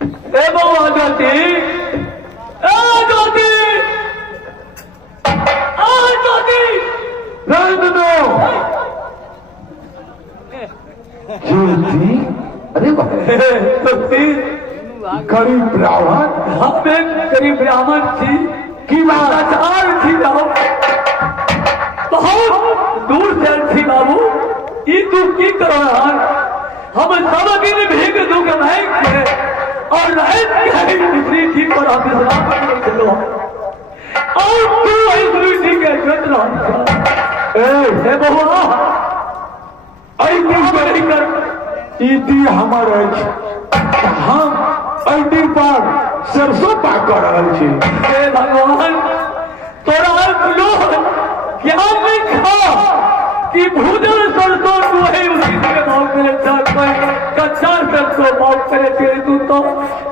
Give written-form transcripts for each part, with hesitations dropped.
ए बउआ ज्योति, ए ज्योति, आ ज्योति, रहने दो। ज्योति, अरे ज्योति, गरीब ब्राह्मण, हम एक गरीब ब्राह्मण थी की बात लाचार थी बाबू, बहुत दूर से थी बाबू। ये तू की करो यार, हम सब दिन भीग दुख महक के और रात के दूसरी थी पर आप इस्लाम पर चलो और तू ऐसी थी के जोत रहा ए बउआ ऐदी कर ईदी हमर अछि, हम ऐदी पर सरसों पाक कर रहल छी। हे भगवान तोरा लो क्या नहीं खा कि भूजल सरसों तू है उसी के भाव करे था, कोई कच्चा सरसों भाव करे तेरे तू तो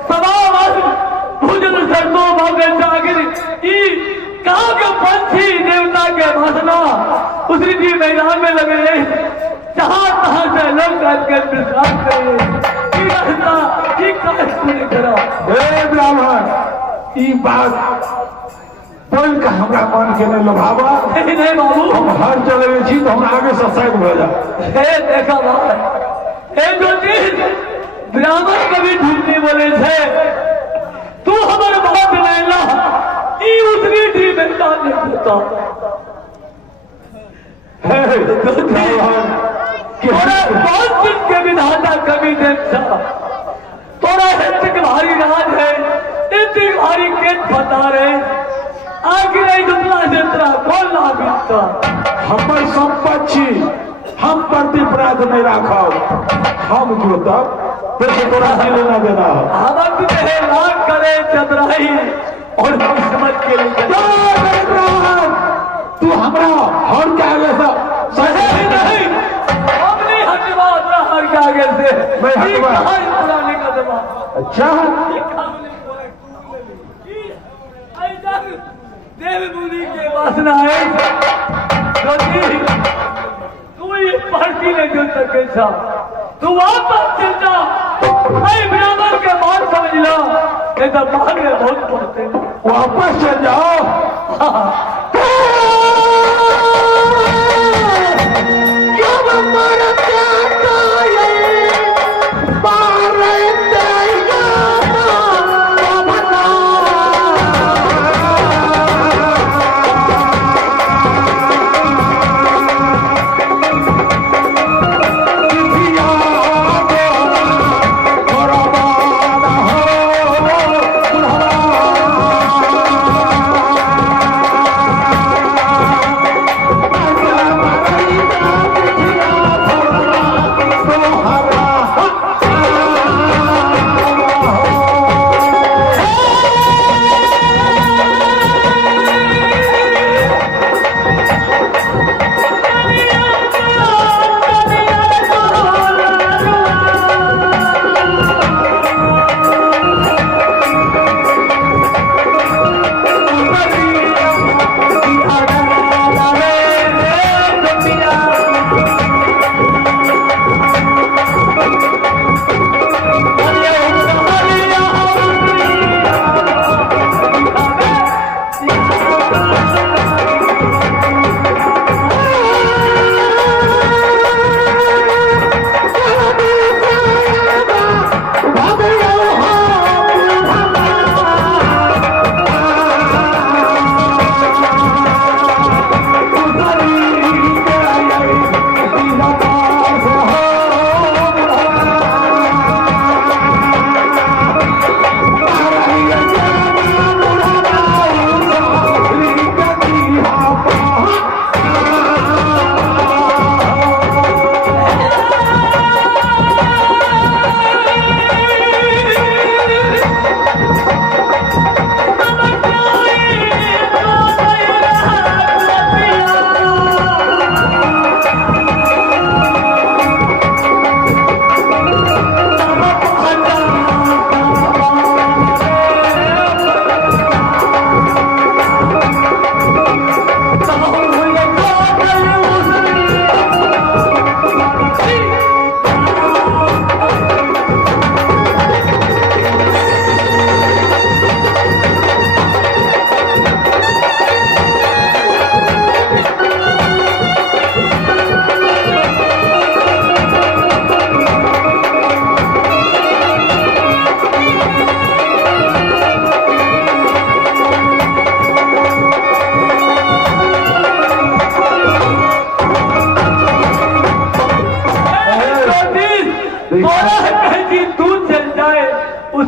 सवाल भूजल सरसों भाव करे जागिर ई कहाँ के पंछी देवता के भाषणा उसी जी मैदान में लगे जहाँ तहाँ से लोग आजकल विश्वास करे ई रास्ता ई काश पूरी करा। हे ब्राह्मण, ई बात बोल के हमरा मन के नहीं लुभावा। नहीं बाबू हम हर चले छी तो हम आगे से साइड हो जा। हे देखा बात हे ज्योति, ब्राह्मण कभी झूठ नहीं बोले थे, तू हमारे बात नहीं ला ई उतनी टी में का नहीं होता। हे ब्राह्मण, तोरा बहुत दिन के विधाता कभी देखा, तोरा इतनी भारी राज है, इतनी भारी केट बता रहे आगे नहीं दुनिया से तेरा कौन लाभ मिलता। हमर संपत्ति हम प्रति अपराध नहीं राखब, हम जो तब फिर से तोरा से लेना देना। हम लाख करे चतराई और समझ के लिए तू हमरा हर के आगे से सही नहीं, हम नहीं हटवा हर के आगे से मैं हटवा पुराने का दबा। अच्छा देव मुनि के वासना है तू ये पार्टी ने जो सके था तू वापस चल जा, मैं ब्राह्मण के बात समझ लो नहीं तो बाहर में बहुत पड़ते। वापस चल जाओ।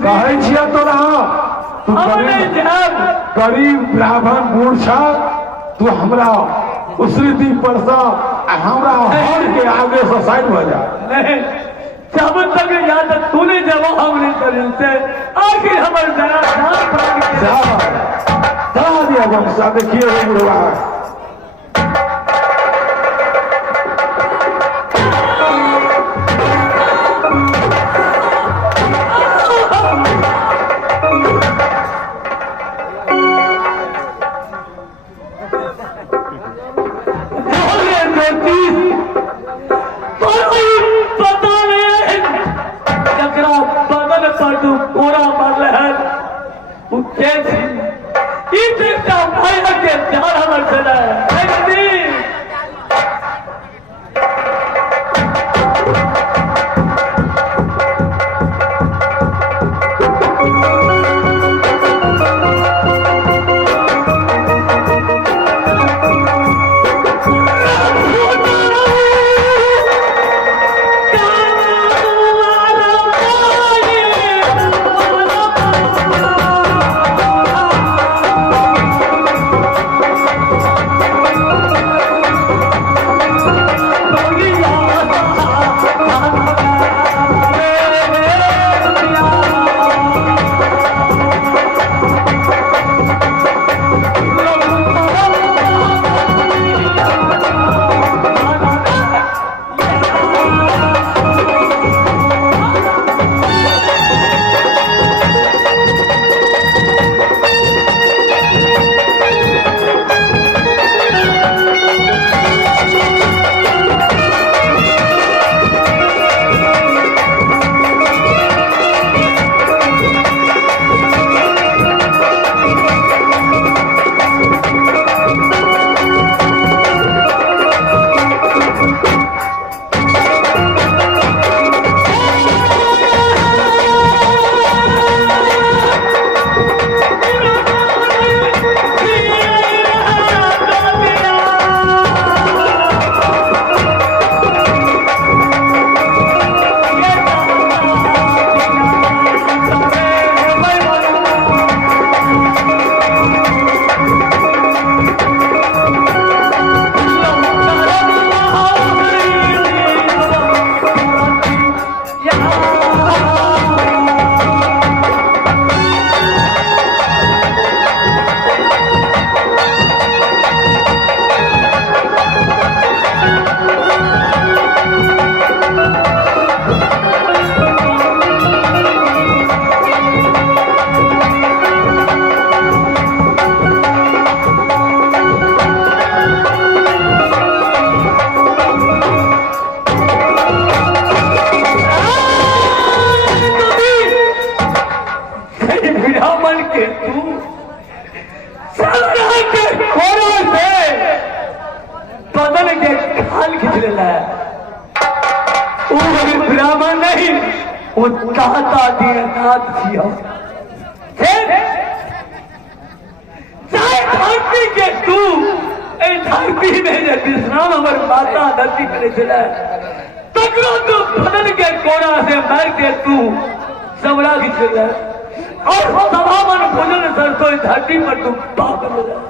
कहे छिया तोरा तू हम नहीं जाब गरीब ब्राह्मण बूढ़ छ तू हमरा उसरीति पर से हमरा हर के आगे से साइड हो जा नहीं जब तक याद तूने जब हम नहीं करें से आखिर हमारे जरा जान प्राण के जा दिया बक्सा देखिए रे बुढ़वा ब्राह्मण नहीं वो दाता दीननाथ जिया धरती के तू धरती में जो विश्राम हमारे माता धरती करे चला तकरो तू बदन के कोना से मार के तू सबरा भी चला और सभावन भोजन सरसों धरती पर तू पागल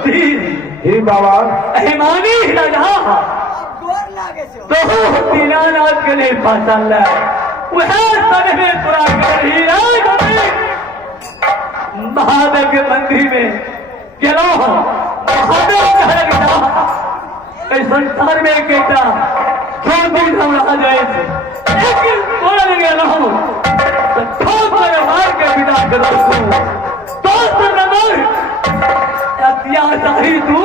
ज्योति हे बाबा अहिमानी राजा तो दीनानाथ के लिए फसल है वह सन में पूरा कर रही है महादेव के मंदिर में गेलो महादेव कह गया इस संसार में कहता क्यों दिन हम रह जाए थे लेकिन बोल गेलो तो ठोक कर मार के विदा कर दो तो नंबर अत्याचारी तू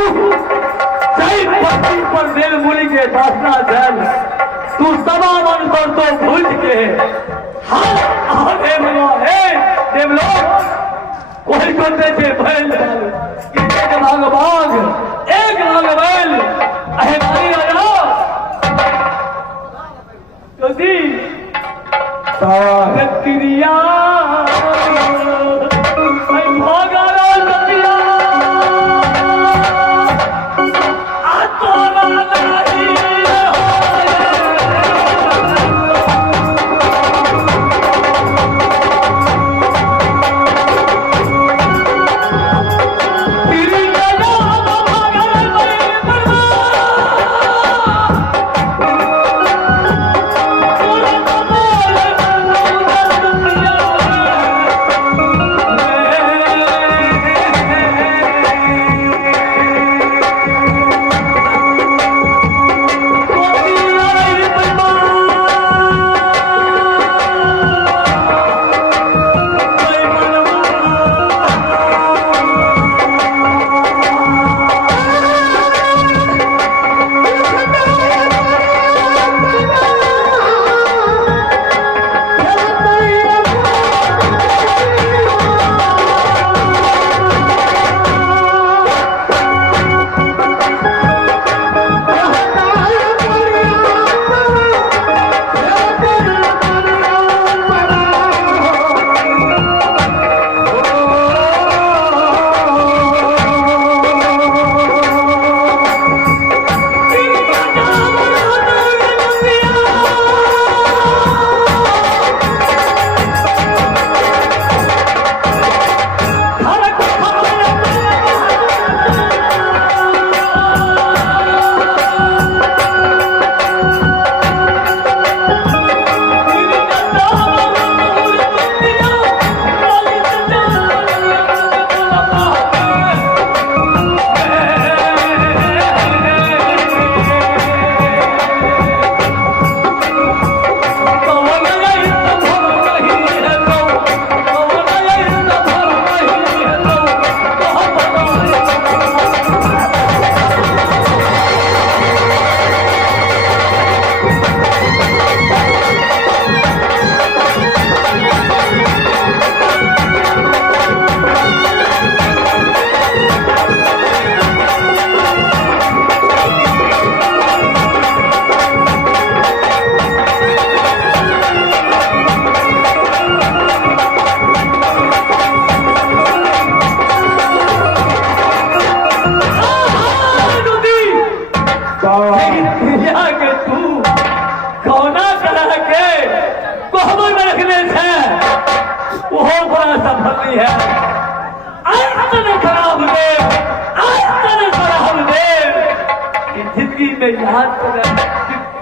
जय पति पर दिल मुनि के दासना जल तू सदा मन पर तो भूल के हाँ देवलो है देवलो कोई कोते से बैल एक भाग भाग एक भाग बैल अहिमानी राजा ज्योति क्रिया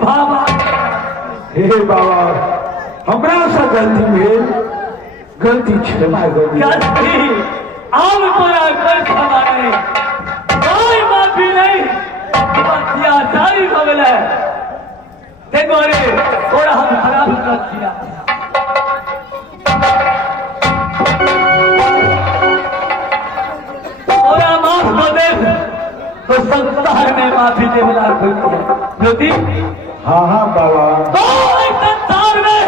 भागा हे बाबा हमरा से गलती भेल गलती क्षमा करू गलती आम तोरा कर क्षमा नहीं कोई माफी नहीं अत्याचारी हो गए देखो रे थोड़ा हम खराब कर दिया थोड़ा माफ कर दे तो संसार में माफी दे वाला कोई नहीं ज्योति हाँ हाँ बाबा तो इस संसार में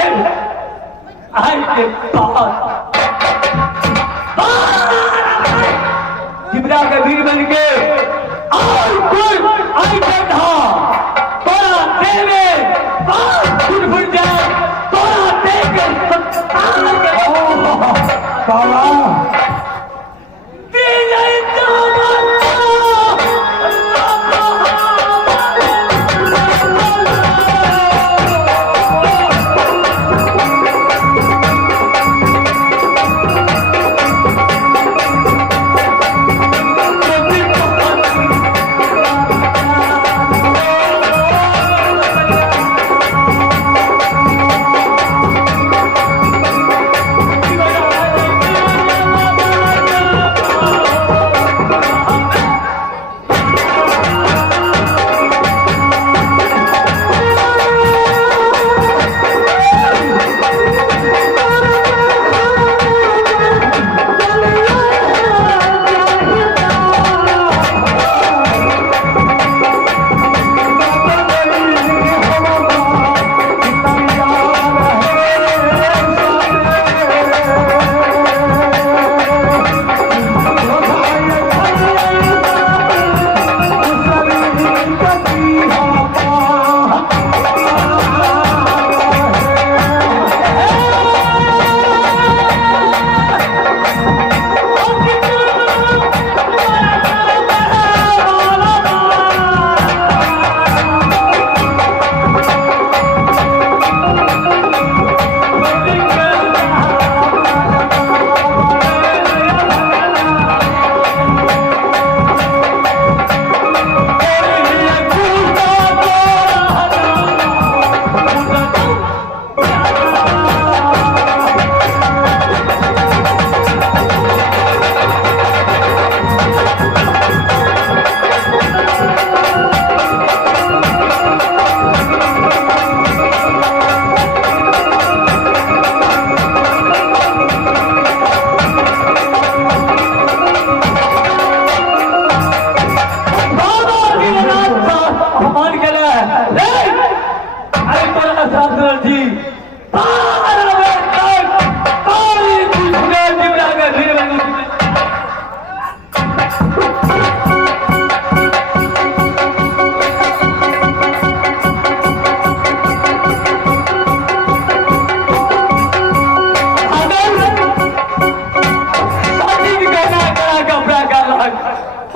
आई के बाद जिब्रा के वीर बन के और कोई आई बैठा तोरा देवे बात फुट फुट जाए तोरा देकर संसार के बाबा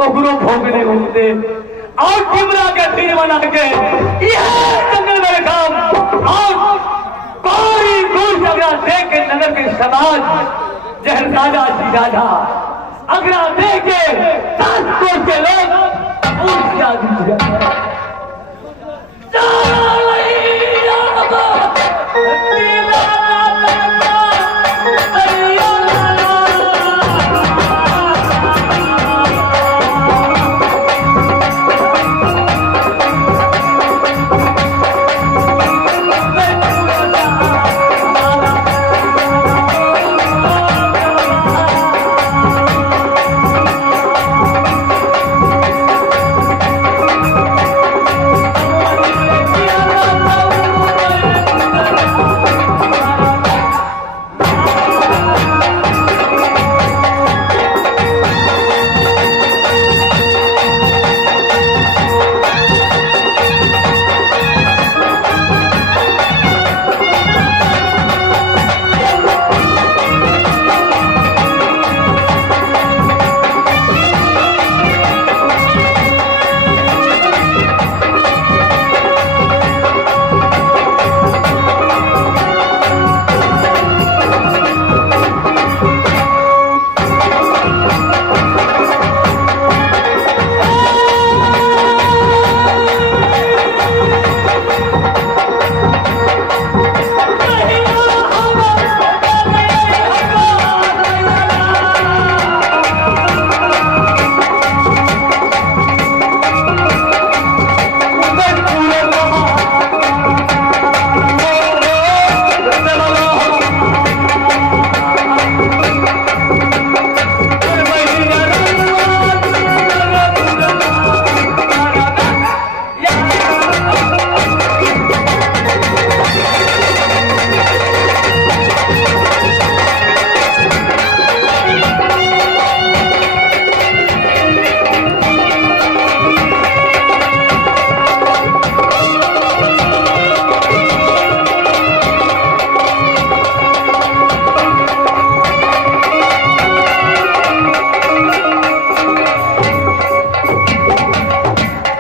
ओकरो भोगने होते और टिमरा के तीर बना के यह जंगल में काम और कोई दूर झगड़ा देख के नगर के समाज जहर राजा सी राजा अगरा दे के